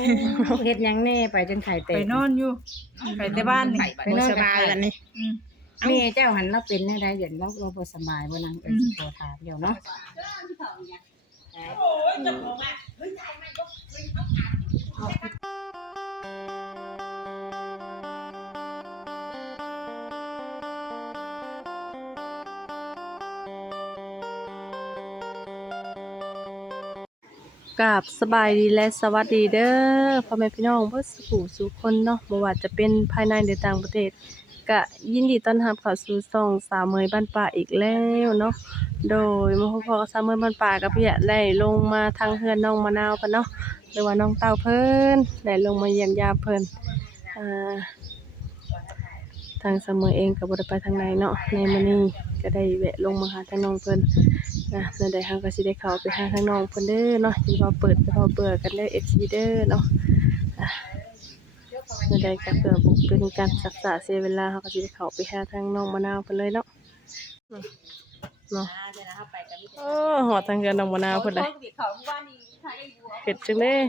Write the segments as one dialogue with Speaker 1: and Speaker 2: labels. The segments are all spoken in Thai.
Speaker 1: เฮ็ดหยังแน่ไปจนไข่แตก
Speaker 2: ไปนอนอยู่ไปแต่บ้านนี่
Speaker 1: ไปนอนสบายกันนี่แม่เจ้าหันเราเป็นได้เดี๋ยวเราบ่สบายบ่นางสิขอถามเดี๋ยวเนาะ
Speaker 3: กับสบายดีและสวัสดีเด้อพ่อแม่พี่น้องเพื่อสู่คนเนาะบ่ว่าจะเป็นภายในหรือต่างประเทศก็ยินดีต้อนรับเข้าสู่ช่องสาวเมยบ้านป่าอีกแล้วเนาะโดยมาพบกับสาวเมยบ้านป่ากับพี่ได้ลงมาทางเฮือนน้องมะนาวเพิ่นเนาะหรือว่าน้องเต้าเพิ่นได้ลงมาเยี่ยมยามเพิ่นทางสาวเมยเองก็บ่ได้ไปทางไหนเนาะในมื้อนี้ก็ได้แวะลงมาหาทางน้องเพิ่นนั่นได้เฮาก็สิได้เข้าไปหาทางน้องเพิ่นเด้อเนาะที่ว่าเปิดพอเปิดกันได้ FC เด้อเนาะนั่นได้ก็เพื่อบ่เป็นการศึกษาเสียเวลาเฮาก็สิได้เข้าไปหาทางน้องมะนาวเพิ่นเลยเนาะเนาะโอ้ฮอดทางเรือนน้องมะนาวเพิ่นเลยเฮ็ดจังได๋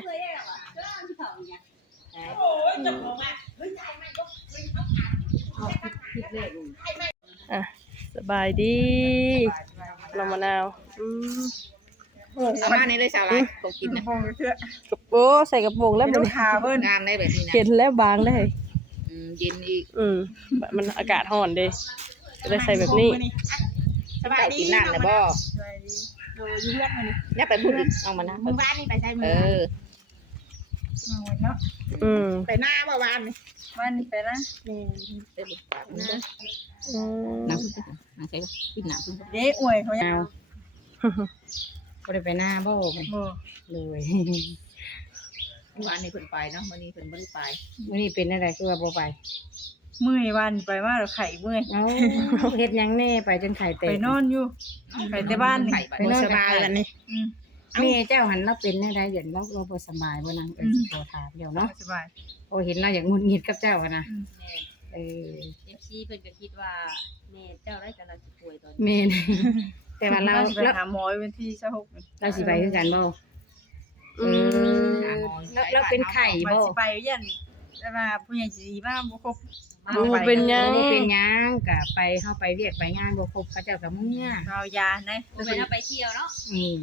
Speaker 3: สบายดีน้องมะนาว
Speaker 1: เอามานี่เลยสาวหลายของกินนะ
Speaker 2: ห้องเสื้อก
Speaker 3: ระโปรงใส่กระโปรงแล้ว
Speaker 2: ลู
Speaker 3: มัน
Speaker 2: กค้าเพิ่น
Speaker 1: งามได้แบบนี้นะ
Speaker 3: เห็นแล้วบางได้
Speaker 1: เย็นอีก
Speaker 3: มันอากาศร้อนเด้จะได้ใส่แบบนี้
Speaker 1: สบายดีกินน้ำนะบ่
Speaker 2: สบายดีโดยอยู่เพื่อนมานี่
Speaker 1: อย่าไปพูดอีกเอามานะมื้อวานนี่ไปใช้มื้อ
Speaker 2: เนาะ
Speaker 1: ไปหน้าบ่วานนี่
Speaker 2: บ้านนี่ไปนะ
Speaker 1: ไปบุกปากนะน้ำใส่กินน้ำ
Speaker 2: เด้อวยเขา
Speaker 1: เอาบ่ได้ไปหน้าบ่มัน
Speaker 2: บ่
Speaker 1: เลยเมื่อวานนี้เพิ่นไปเนาะมื้อนี้เพิ่นบ่ได้ไปมื้อนี้เป็นอะไรคือว่าบ่ไป
Speaker 2: เมื่อยวันไปมาแล้วไข่เมื่อย
Speaker 1: เอ้าเฮ็ดหยังแน่ไปจนไข่แตก
Speaker 2: ไปนอนอยู่ไปแต่บ้านนี่
Speaker 1: ไปนอนสบายกันนี่
Speaker 2: Ừ.
Speaker 1: แม่เจ้าหันเราเป็นได้เดี๋ยวเราบ่สบายบ่นางสิขอถามเดี๋ยวเนาะ
Speaker 2: สบาย
Speaker 1: โอ้เห็นเราอย่างงุนงิดกับเจ้าอะนะเออ
Speaker 4: FC เพิ่นก็คิดว่าแม่เจ้าได้กำลังสิป่วยตอนนี้
Speaker 1: แม่นแต่ว่าเรา
Speaker 2: ไปหาหมอวันที่26นี่
Speaker 1: เราสิไปคือกันบ่เราเป็นไข้บ่
Speaker 2: สิไปยันแต่ว่าผู้ใหญ่สิดีมาบ่ครบ
Speaker 3: บ่เป็นหยัง
Speaker 1: บ่เป็นหยังก็ไปเฮาไปเวียกไปงานบ่ครบเขาเจ้าก็เมื่อ
Speaker 2: เอายานะ
Speaker 4: บ่แม่นเอาไปเที่ยวเนาะ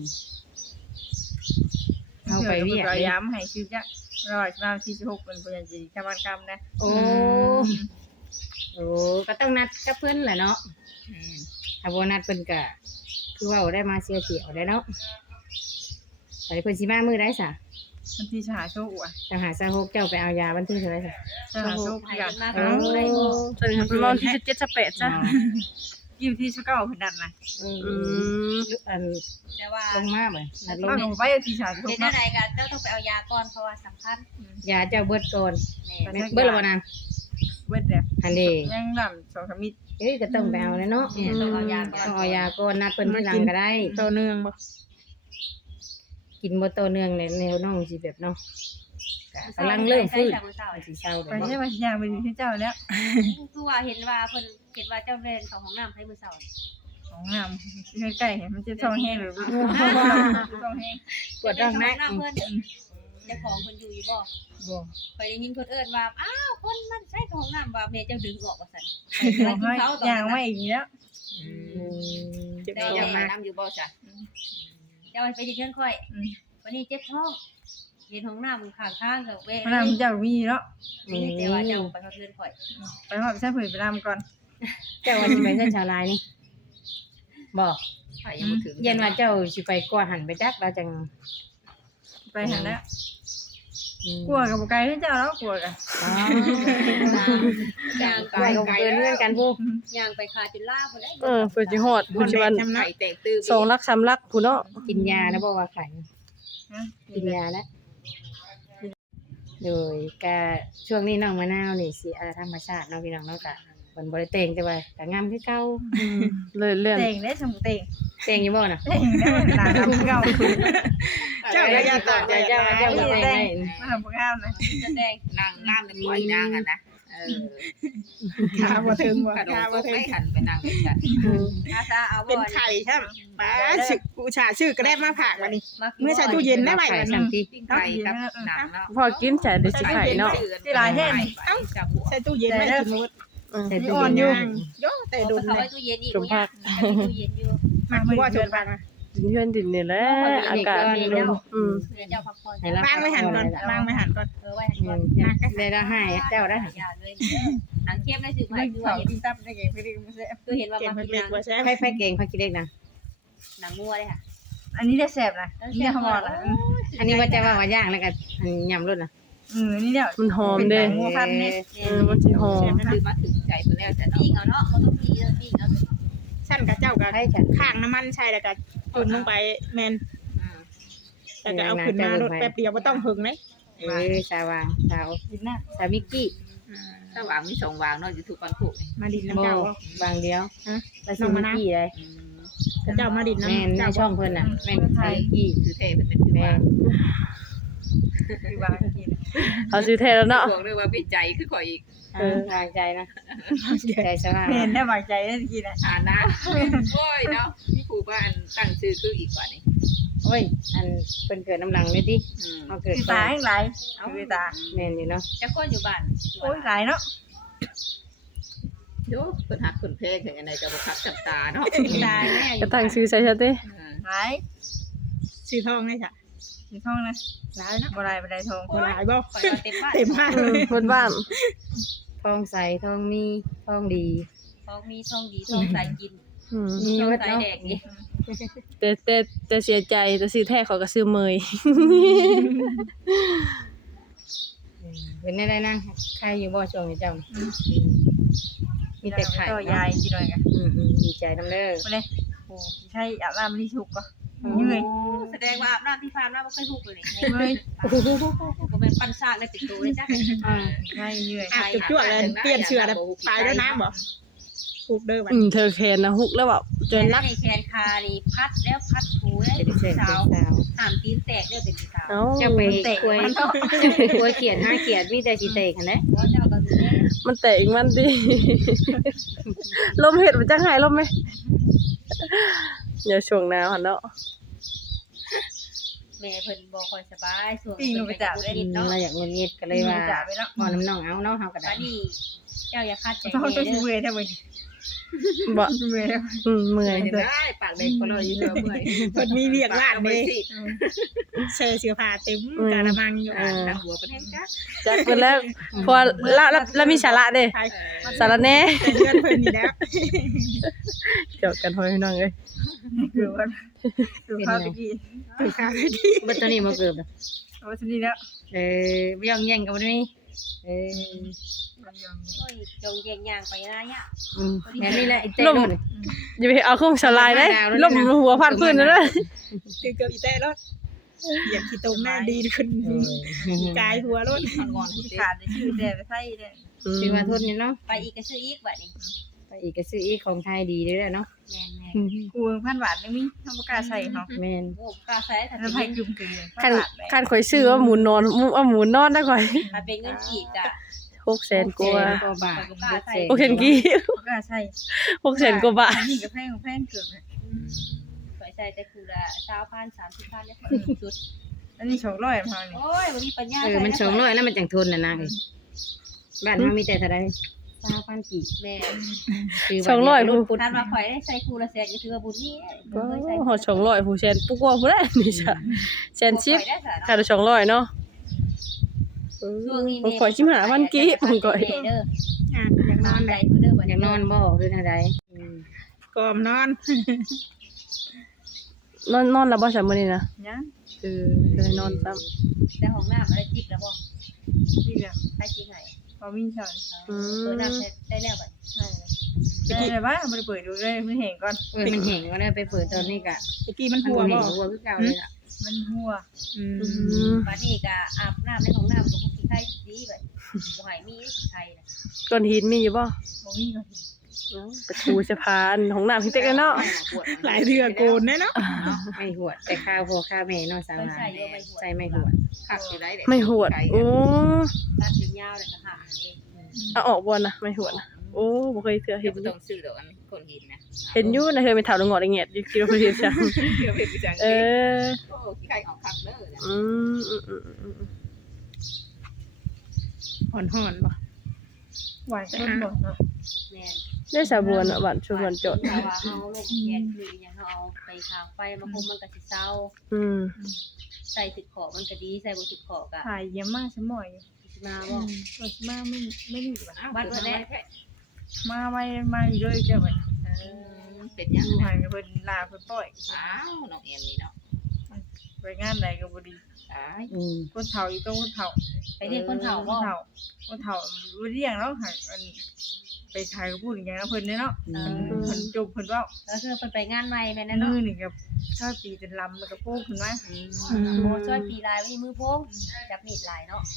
Speaker 1: เฮาไปเวียก
Speaker 2: เอายามาให้ชื่อจักรอมาที่16เป็นผู้ใหญ่สิทำงานกรรมนะ
Speaker 1: โอ้ก็ต้องนัดกับเพิ่นแหละเนาะถ้าบ่นัดเพิ่นก็คือว่าได้มาเสียเที่ยวได้เนาะไปเพิ่นสิมามื้อใดซะ
Speaker 2: วันที่หาโชคอ่ะ
Speaker 1: จะหาซะฮกเจ้าไปเอายาวันที่เท่าไหร่ซะ
Speaker 2: หาโชค
Speaker 4: ให้
Speaker 2: กั
Speaker 4: เพิ่
Speaker 2: น
Speaker 4: นมาก็ได้บ่
Speaker 3: สวัสดีครับประมาณที่17 18จ้ะ
Speaker 2: อยู่ที่19เพิ่นนั่นน่ะ
Speaker 1: อัน
Speaker 4: แต่ว่า
Speaker 1: ลงมาบ่นัดลง
Speaker 2: บ้านของไปที่หาโช
Speaker 4: เป็
Speaker 2: คน
Speaker 4: อะไรก็เจ้าต้องไปเอายาก่อนเพราะว่าสำคัญ
Speaker 1: ยาเจ้าเบิดก่อน
Speaker 4: แม่
Speaker 1: เบิดแล้วบ่นาง
Speaker 2: เว้นแต่
Speaker 1: อันนี้
Speaker 2: ยังลำ2-3มิตร
Speaker 1: เอ้ยก็ต้องไปเอาเนาะ
Speaker 4: แม่ต้องเอายาก่อน
Speaker 1: ต้องเอายาก่อนนัดเพิ่นทีหลังก็ได้
Speaker 2: ต่อเนื่องบ่
Speaker 1: กินบ่ต่อเนื่องในแนวน้องสิแบบเนาะกำลังเริ่มฟื้น
Speaker 4: มื้อเช้า
Speaker 1: สิเศร้า
Speaker 2: ไป
Speaker 1: เลย
Speaker 2: ใช่ว่าย่างไปที่เจ้าแล้ว
Speaker 4: คือว่าเห็นว่าเพิ่นคิดว่าเจ้าเล่นเข้าห้องน้ำให้มื้อเช้า
Speaker 2: ของน้ำใกล้ๆมันจะท้องแห้งหรือท้องแห้ง
Speaker 1: ปวดท้องนะ
Speaker 4: น้ำเพิ่นเจ้าของเพิ่นอยู่บ่
Speaker 1: บ่
Speaker 4: เคยได้ยินคนเอิ้นว่าอ้าวคนมันใช้ห้องน้ำว่าแม่เจ้าดึงออกว่าซั่น
Speaker 2: ย่างไม่อีกแล้ว
Speaker 1: เจ็บ
Speaker 4: ได้
Speaker 1: ท้อง
Speaker 4: มาม
Speaker 1: าก
Speaker 4: น้ำอยู่บ่จ้ะเจ้าไปดิเชิญค่อยวันนี้เจ็บท้องเห็นห้องน้ำข้างๆกับเว้ย
Speaker 2: น้ำเจ้ามีเนาะ
Speaker 4: นี่แต่ว่าเจ้าไปเขาเชิญค่อย
Speaker 2: ไปหอบใช้ผืนไปรำก่อน
Speaker 1: เจ้าว่าสิไปเงินชาวลายนี่บ่
Speaker 4: ไปยังบ่ถึง
Speaker 1: เย็นว่าเจ้าสิไปกว่าหันไปจักเราจัง
Speaker 2: ไปหันแล้วกลัวกับไก่ที่เจ้าแล้วกลัวกัน
Speaker 4: ย่าง
Speaker 1: ไปลงเกินเรื่องกันผู้
Speaker 4: ย่างไปคาจุฬาพุ่นแหละ
Speaker 3: เพิ่นสิฮอดปัจจุบัน
Speaker 1: ไข่แตกตื้อ
Speaker 3: 2ลัก3ลักผู้เนาะ
Speaker 1: กินยานะบ่ว่าไข่กินยาแล้วโดยก็ช่วงนี้น้องมะนาวนี่สิธรรมชาติเนาะพี่น้องเนาะก็เพิ่นบ่ได้แต่งแต่ว่าก็งามคือเก่า
Speaker 3: เลยเลื่อน
Speaker 2: เต่งได้สมเต่ง
Speaker 1: แต่งอยู่บ่น่ะ
Speaker 2: เต่งได้หนาทำเก่า
Speaker 1: เจ้าก็อย่าตอบใจเจ้าก็แต่งได้
Speaker 2: มาทำพวกข้าวนะ
Speaker 4: แสดง
Speaker 5: นางงามเป็นปล่อยนางอ่ะนะขาบ่ถึงบ่
Speaker 6: กระโด
Speaker 5: ขา
Speaker 6: ด
Speaker 5: บ่
Speaker 6: ไป
Speaker 5: ถึง
Speaker 6: หันไปนั่งเลยจ้ะ
Speaker 2: อาซาเอาบ่
Speaker 5: เป็นไข่ใช่ป้าชื่ออุชาชื่อกระแดบมาผากวันนี้
Speaker 2: มา
Speaker 5: เมื่อใส่ตู้เย็นได้ไหม
Speaker 1: ไข่
Speaker 5: วัน
Speaker 1: สั
Speaker 5: นี้
Speaker 1: งที
Speaker 6: ปิ้งไก่กับหนังเนาะ
Speaker 3: พอกินใจได้สิไข่เนาะ
Speaker 6: ที่ร้านแห้งจับหัว
Speaker 5: ใส่ตู้เย็นไม่กินหมด
Speaker 1: ใส่
Speaker 5: นี่
Speaker 1: ตู้
Speaker 5: อ่อน
Speaker 1: เย็น
Speaker 5: อยู่
Speaker 1: นะ
Speaker 5: โยแต่โดน
Speaker 4: เขา
Speaker 5: เล
Speaker 4: ไว้
Speaker 5: ย
Speaker 4: ตู้เย็นอีกอยู่เนี่ยตู้เย็นอยู่
Speaker 5: มาว่าชมฟังนะ
Speaker 3: ดินเฮือนดินนี่แหละอากาศลม
Speaker 4: เดี๋ยวเจ้าพักผ่อน
Speaker 1: ให้เรา
Speaker 5: บ้างไม่หันก่อนบ้างไม่หันก่อน
Speaker 4: ไว้ให้ก่อน
Speaker 1: ได้แล้วให้เจ้าได้
Speaker 4: อย่าเลยหนังเข้มได้สิ
Speaker 5: ไม่
Speaker 4: คือ
Speaker 5: เขา
Speaker 4: ว่า
Speaker 5: กินตับได้เก่งไปดิไม่ใช่
Speaker 4: คือเห็นว่า
Speaker 5: เก่ง
Speaker 4: มา
Speaker 5: เล็
Speaker 4: กิน
Speaker 5: กกว่าใช่
Speaker 1: ไฟเก่งไฟกินเล็กนะ
Speaker 4: หนังงัวเลยค่ะ
Speaker 2: อันนี้ได้แซ่บนะนี่เขาบอกนะ
Speaker 1: อันนี้ว่าจะว่าย่างแล้วก็ยำรสนะ
Speaker 2: นี่เดี๋ยว
Speaker 3: มันหอมเด้
Speaker 2: งัวพันเนี่ย
Speaker 3: มันสิหอม
Speaker 6: คือมาถึงใจเพิ่นแล้วจ้ะเนาะ
Speaker 4: ปิ้งเอาเนาะมันต้องปิ้งปิ้งเอา
Speaker 5: ชั้นกับเจ้ากับ
Speaker 1: ให้ฉัน
Speaker 5: ข้างน้ำมันใช่แล้วก็จุ่มลงไปแมนแต่ก็เอาขึ้นมารถแป๊บเดียวไม่ต้องหึงเลย
Speaker 1: สาวางสาว
Speaker 2: กินหน้า
Speaker 1: สามิกกี้
Speaker 6: ถ้าวางมีสองวางเนาะอยู่ทุกวันพุธนี่
Speaker 5: มาดิน
Speaker 1: โบ
Speaker 5: น้ำเจ้าว
Speaker 1: างเดียวไปสามิกกี้เลย
Speaker 5: เจ้ามาดิน
Speaker 1: แม่น
Speaker 5: น้ำ
Speaker 1: ใน
Speaker 5: เจ้า
Speaker 1: ช่องเพิ่นน่ะแม่นสามิกกี้
Speaker 6: คือเท่เป็นคือ
Speaker 1: แม่
Speaker 6: ว่าน
Speaker 2: คือวางกิน
Speaker 3: เอาซื้อแท้แล้วเนาะ
Speaker 6: บอกเลยว่าพี่ใจคือข่อยอีก
Speaker 1: ทางใจนะใจสว่าง
Speaker 2: เห็นได้บางใจได้กินอ่ะ
Speaker 6: อ่านะโอ้ยเนาะพี่ปู่บ้านตั้งชื่อคืออีกกว่านี้
Speaker 1: โอ้ยอันเพิ่นเกิดน้ำหลังเลยดิเอาเกิด
Speaker 2: คือ
Speaker 1: ก่อ
Speaker 2: ตาน หลายคือตา
Speaker 1: แม่นอยู่เนาะ
Speaker 4: จะคนอยู่บ้าน
Speaker 2: โอ้ยหลายเนาะ
Speaker 6: โยเพิ่นหักเพิ่นเพลงอย่างไรจะบ่คักจับตาเนาะ
Speaker 4: ตายแม่
Speaker 3: ก็ตั้งชื่อใส่ซะเด้
Speaker 2: หลาย
Speaker 5: ซื้อทองได้จ้ะ
Speaker 2: สีทองนะ
Speaker 5: หลายเนาะ
Speaker 2: บ่ได้บ่ได้ทอง
Speaker 5: หลายบ่
Speaker 4: ปล่อยมาเต็มบ้าน
Speaker 5: เต็มมาก
Speaker 3: เพิ่นบ้าน
Speaker 1: ทองใสทองมีทองดี
Speaker 4: ทองมีทองดีทองใส่กิน
Speaker 1: มี
Speaker 4: ทอง
Speaker 1: วัด
Speaker 4: ใส่
Speaker 1: เนาะ
Speaker 4: แดกนี่
Speaker 3: แต่เสียใจแต่ซื้อแท้เขาก็ซื้อเมย
Speaker 1: เป็นได้นั่งใครอยู่บ่ช่วงนี้เจ้ามีแต่ไข่
Speaker 2: ก็ยายกินหน่อยกัน
Speaker 1: ดีใจน้ำเด้อ
Speaker 2: มาเลยโอ้ใช่อาบน้ำที่สุกก็นี่เลย
Speaker 4: แสดงว่าอาบน้ำที่ฟาร์มน้ำบ่เคยถูกเลย
Speaker 2: เลย
Speaker 4: บ่แม่นปั้นซากได้เป็นตัวเลยจ้ะ
Speaker 2: ใช่เหนื่อย
Speaker 5: อาบจุดจวดเลยเปลี่ยนเชือตายแล้วน้ำบ่ผูกเด้อวัน
Speaker 3: เธอแคนนะฮุกแล้วแบบจ
Speaker 4: แข
Speaker 3: น
Speaker 4: น
Speaker 3: นัก
Speaker 4: ในแขนคานี่พัดแล้วพัดถูแล้ว
Speaker 1: เป็น
Speaker 4: เป็น
Speaker 1: เส้น
Speaker 4: สาว
Speaker 1: เป็นสาว
Speaker 4: ห้ามตีนแตกเนี่ยเป็นสาว
Speaker 3: เอ้า
Speaker 1: เจ้าไป
Speaker 2: เตะ
Speaker 1: คุย
Speaker 2: มันเนาะ
Speaker 1: คุยเขียน5เขียนมีแต่สิเตะกันเด้
Speaker 4: เพราะเจ้าก็คือ
Speaker 3: มันแตกอีกมันดิลมเห็ดมันจังไห้ลมไหมอย่าช่วงหนาวหั่นเนาะ
Speaker 4: แม่เพิ่นบ่ค่อยสบายส่วน
Speaker 2: ปิ้งลงไปจับเลย
Speaker 1: เราอยากเงียบก็เลยว่า
Speaker 2: จับไปเนาะ
Speaker 1: พอน้ำน้องเอาเนาะเฮาก็ได้
Speaker 4: บัดนี้เจ้าอย่าคาดใจ
Speaker 2: ต้อง
Speaker 4: แม่
Speaker 2: ต้อง
Speaker 4: เด้อ
Speaker 2: เมื่อยได้ไหม
Speaker 3: บ่
Speaker 2: เมื่อยได้
Speaker 3: เมื่อย
Speaker 6: เห็นได้ปากเด็กคนเราอยู่เมื่อย
Speaker 5: เพิ่นมีเวียกลาดเด้เสื้อเสื้อผ้าเต็มกะละมังอยู่
Speaker 6: ตั้งหัวเป็นแห้งจ้า
Speaker 3: จักเพิ่นแล้วพอแล้วมีสาระเด้
Speaker 5: ใช่
Speaker 3: สาระแหน่
Speaker 5: แต่เพื่อนเพิ่นนี่แล้ว
Speaker 3: เจาะกันพ่อพี่น้องเอ้ย
Speaker 2: คือว่าคือข้าวตะกี้
Speaker 5: ถือข้าวดี
Speaker 1: บ่ตอนนี้บ่เกิด
Speaker 2: โอ้ทีนี้แล้ว
Speaker 1: บ่ย่องแย่งกันบ่ได้
Speaker 4: โอ้ยจงแยงย่างไปนะเนี่ย
Speaker 1: แม่นี่แหละไอ้เต้รถ
Speaker 3: อย่าไปเอาเครื่องสลายได้ลมหัวพันพื้นนั่นเด้อ
Speaker 5: คือเกือบอีแต้รถเหยียบขี้ตมหน้าดีขึ้นกายหัวรถ
Speaker 6: งอน
Speaker 2: ที่ขาดในชื่อแต่ไปใส่เนี่ย
Speaker 1: สิว่าทนนี่เนาะ
Speaker 4: ไปอีกก็ซื้ออีกบัดนี้
Speaker 1: ไปอีกก็ซื้ออีกของไทยดีเด้อเนาะ
Speaker 4: แม่น
Speaker 2: กูพันบาทนี่มีทำประกาศใส่เขา
Speaker 1: แม่น
Speaker 4: ๆโอ้กล้าใส่ถ้า
Speaker 2: แล้ว
Speaker 4: เป็น
Speaker 2: ไผ่
Speaker 4: เงิน
Speaker 2: กึ่มกึ่ม
Speaker 3: คันข่อยซื้อว่าหมูนอนเอาหมูนอนได้ข่อย
Speaker 4: ถ้าเป็นเงินกีบก็
Speaker 3: 600,000กว่า
Speaker 1: กว่าบาท
Speaker 3: โอเคกี่
Speaker 2: ประกาศใส่
Speaker 3: 600,000กว่าบาท
Speaker 2: นี่กับแพงของแพงเกือบเลย
Speaker 4: สวยใจแต่คือละ20,000 30,000เนี่ยสุด
Speaker 2: อันนี้200พอนี่
Speaker 4: โอ้ยบ่มีปัญญา
Speaker 1: มันชงร้อยแล้วมันจังทนน่ะนะบ้านเฮามีแต่เท่าใด20,000กี่
Speaker 4: แม่
Speaker 3: 200ผู้
Speaker 4: ท่านว่าข่อยได้ใส่คูละแสนก็ถือว่าบุญนี่บ่เคยใส่
Speaker 3: ฮอด200ผู้แสนปุ๊กว่าผู้ใดนี่จ้ะแสนชิป
Speaker 4: ได้ซะ
Speaker 3: ค่าละ200เนาะ
Speaker 4: ช่วงนี้
Speaker 3: ผมขอชิมหาพันกี้ผมก่อย
Speaker 4: เด้อ
Speaker 5: อยากนอน
Speaker 4: ใจ
Speaker 5: ได้
Speaker 4: เพิ่นเด้อบัด
Speaker 1: อยากนอนบ่หรือเท่าใด
Speaker 5: กอมนอน
Speaker 3: นอนแล้วบ่ซั่นมื้อนี้นะ
Speaker 2: ยัง
Speaker 3: จะได้นอนซ้ำ
Speaker 4: แต่ห้องน้ำอะไรจิบแล้วบ่
Speaker 2: นี่แบบ
Speaker 4: ใครจิบให้
Speaker 2: พอมีช้อน
Speaker 4: เปิดน้ำได้แล้วบัด
Speaker 2: ใช่เลยว่ามันเปิดดูเลยมันเห็นก่อน
Speaker 1: มันแห้งก็ได้ไปเปิดตอนนี้ก็
Speaker 5: ตะกี้มัน
Speaker 1: มัน
Speaker 5: หัว
Speaker 1: บ่
Speaker 5: บ่
Speaker 1: หัวคือเก่าเลยล่ะ
Speaker 2: มันหัว
Speaker 4: บัดนี้ก็อาบน้ำในห้องน้ำก็ขี้ไข่ดีบัดบ่ให้มีขี้ไข่น่ะ
Speaker 3: ก้อนหินมีอยู่บ่
Speaker 2: บ่มีก็
Speaker 3: ประตูสะพานของน้ำพี่เต็กเนาะ
Speaker 5: หลายเทื่อโกนแน่เนาะ
Speaker 1: ไม่หวดแต่ข้าวพ่อข้าวแม่เนาะสาวนาใส่ไม่หวด
Speaker 6: คักอยู่ได้
Speaker 3: ไม่หวดโอ้
Speaker 4: ตัดยาวๆเลยก็หาเอง
Speaker 3: เอาออกบ่นะไม่หัวนะโอ้บ่เคยเทื่อ
Speaker 6: เห็
Speaker 3: เห็
Speaker 6: น
Speaker 3: น
Speaker 6: ต้องซื้อดอกอันคนหินนะ
Speaker 3: เห็นอยู่นะเคยไปถามลงงอดไอ้เงียดอยู่คิดว่าเพิ่นเฮ็ดจัง
Speaker 6: เดี๋ยวเป็นจัง
Speaker 3: เออ
Speaker 6: โอ้ขี้ไก่ออกคักเด้อ
Speaker 3: อืม
Speaker 5: ห่อนบ่
Speaker 2: ไหวต้นบ่เนาะ
Speaker 4: แม่น
Speaker 3: ได้สาบัวเนาะบ้านชุมพรจด
Speaker 4: ถ้าว่าเฮาลงแขนคืออหยังเฮาเอาไปข้างไฟมาคุมมันก็สิเซา
Speaker 3: อืม
Speaker 4: ใส่ติดขอบมันก็ดีใส่บ่ติดขอบก็
Speaker 2: ถ่ายเยี่ยมมากสมอย
Speaker 4: สิมาบ่
Speaker 2: มาไม่นี่ว่ะ
Speaker 4: วัดไว้แล้ว
Speaker 2: มาไว้มาอยู่เลยเจ้าไป
Speaker 6: เป็นยัง
Speaker 2: ดู
Speaker 6: ไง
Speaker 2: หันเพิ่นลาเพิ่นปล่อย
Speaker 6: อ้าวน้องเอ็มนี่เนาะ
Speaker 2: ไปงานไหนก็บ่ดี
Speaker 6: ตาย
Speaker 2: คนเฒ่าอยู่ต้องคนเฒ่า
Speaker 4: ไปเรียกคนเฒ่าบ่
Speaker 2: คนเฒ่าบ่เรียงแล้วค่ะอันไปขายก็พูดอย่างนั้นเพิ่นเนาะเพิ่นจบเพิ่นเว้า
Speaker 4: ก็คือเพิ่นไปงานใหม่แม่น
Speaker 2: มื
Speaker 4: เนาะ
Speaker 2: อนี่ก็ชอบปีเป็นลำมันก็โป้ขึ้นมา
Speaker 4: โอ้ช่วยปีลายไว้มือโพงจับมีดลายเนาะ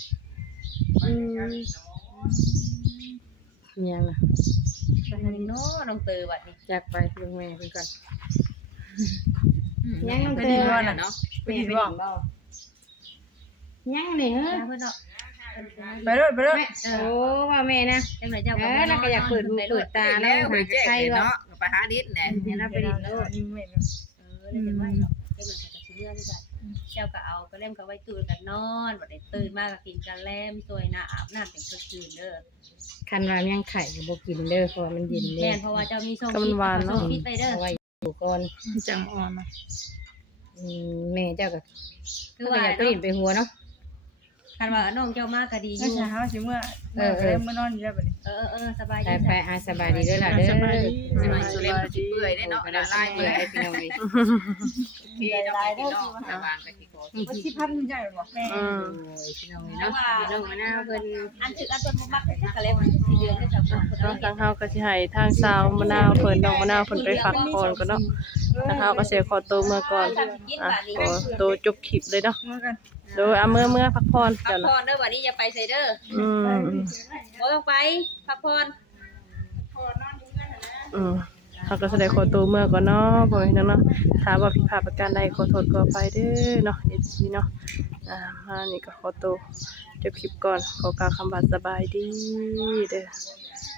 Speaker 1: ยังล่ะ
Speaker 4: จังนั้นเนาะน้องเตยบัดนี้
Speaker 1: อยากไปเบิ่งแม่เพิ่นก่อน
Speaker 6: ยัง
Speaker 2: ไปดีว่าน่ะ
Speaker 6: เนาะ
Speaker 2: ไปดีว่า
Speaker 1: ยังนี่เฮ้อ
Speaker 4: เพิ่นเนาะ
Speaker 2: ไปเลยไปเลย
Speaker 1: โอ้ว่าแม่นะ
Speaker 4: จังได๋เจ้า
Speaker 1: เออแล้วก็อยากเปิดหูเปิดตา
Speaker 6: แล้
Speaker 1: แล้ว
Speaker 6: วไป
Speaker 1: หา
Speaker 6: แจ้ง
Speaker 1: ใคร
Speaker 6: เลย
Speaker 1: ว่า
Speaker 6: เนาะไปหาดิษแหละ
Speaker 1: เนี่ยเราไปดินโลด
Speaker 2: นี่แม่น
Speaker 4: แล้วจะไว้เนาะจังนั้นก็สิเลือกคือกันเจ้าก็เอาก็เล่มก็ไว้ตู้กันนอนบัดนี้ตื่นมาก็กินกันแล่มสวยหน้าอาบน้ำเป็นคืนเด้อ
Speaker 1: คันว่ายังไข่ก็บ่กินเด้อเพราะว่ามันเย็นเด้
Speaker 4: แม่
Speaker 1: อน
Speaker 4: เพราะว่าเจ้ามีส่ง
Speaker 3: ก็มันหวานเนาะ
Speaker 4: ส่งพิษไปเด้อ
Speaker 1: เอาไว้อยู่ก่อน
Speaker 5: จังอ่อนนะ
Speaker 1: แม่เจ้าก็
Speaker 4: คือ
Speaker 1: ก็
Speaker 4: ว่า
Speaker 1: อยากไปดินไปหัวเนาะ
Speaker 4: คันว่าน้องเจ้ามาก็ดีอ
Speaker 2: ก็
Speaker 4: ยู่
Speaker 2: จะหาสิเมื่อเมื่อนอนอยู่แล้วบัดนี้
Speaker 4: เออสบาย
Speaker 1: ไป
Speaker 4: ดี
Speaker 1: ไปอาสบายดีเด้อล่ะเด้อ
Speaker 6: สมัยสุเล่มสิเปื่อยได้เนาะ
Speaker 1: ก็
Speaker 6: ละ
Speaker 1: ได้
Speaker 6: ลาย
Speaker 1: เปื่
Speaker 6: เปื่
Speaker 1: อ
Speaker 6: อย ย
Speaker 1: พี่น้องเอ้ย
Speaker 6: พี่น้องพี่น้องระวังไปที่โก
Speaker 2: มันสิพันใหญ่บ่แม่
Speaker 3: อืม
Speaker 1: โอ้ยพี่น้องเอ้ยเนาะพี่น้องมะนาวเพิ่น
Speaker 4: อันถึกอันเพิ่นบ่มักก็เลยมันสิเดือนได้จับคน
Speaker 3: เนาะทางเฮาก็สิให้ทางสาวมะนาวเพิ่นน้องมะนาวเพิ่นไปพักผ่อนก่อนเนาะทางเฮาก็สิขอตัวเมื่อก่อนขอตัวจบคลิปเลยเนาะ
Speaker 2: เมื่อกัน
Speaker 3: โดยเอาเมื่อพักผ่อน
Speaker 4: พั
Speaker 3: กั
Speaker 4: ก
Speaker 3: น
Speaker 4: ผ่อนเด้อวันนี้อย่าไปไสเด้อ
Speaker 3: อืม
Speaker 4: บ่ต้องไปพักผ่อน
Speaker 3: เขาก็แสดงขอตัวเมื่อก่อนเนาะพ่อแม่พี่น้องเนาะถ้าว่าผิดพลาดประการใดขอโทษขออภัยเด้อเนาะ FC เนาะมานี่ก็ขอตัวจบคลิปก่อนขอกล่าวคำว่าสบายดีเด้อ